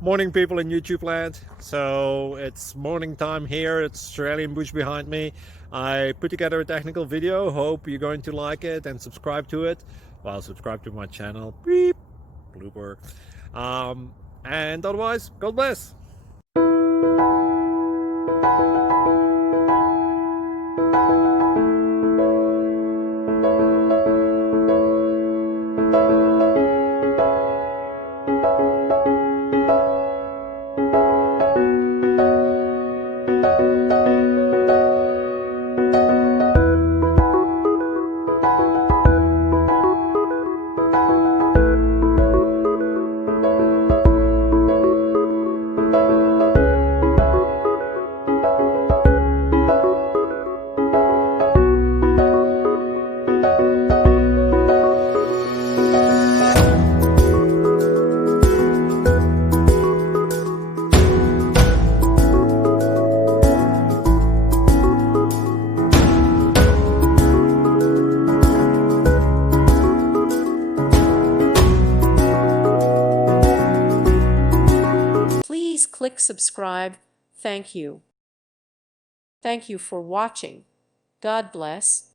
Morning, people in YouTube land. So it's morning time here. It's Australian bush behind me. I put together a technical video. Hope you're going to like it and subscribe to it. Well, subscribe to my channel. Beep, blooper. And otherwise, God bless. Please click subscribe. Thank you. Thank you for watching. God bless.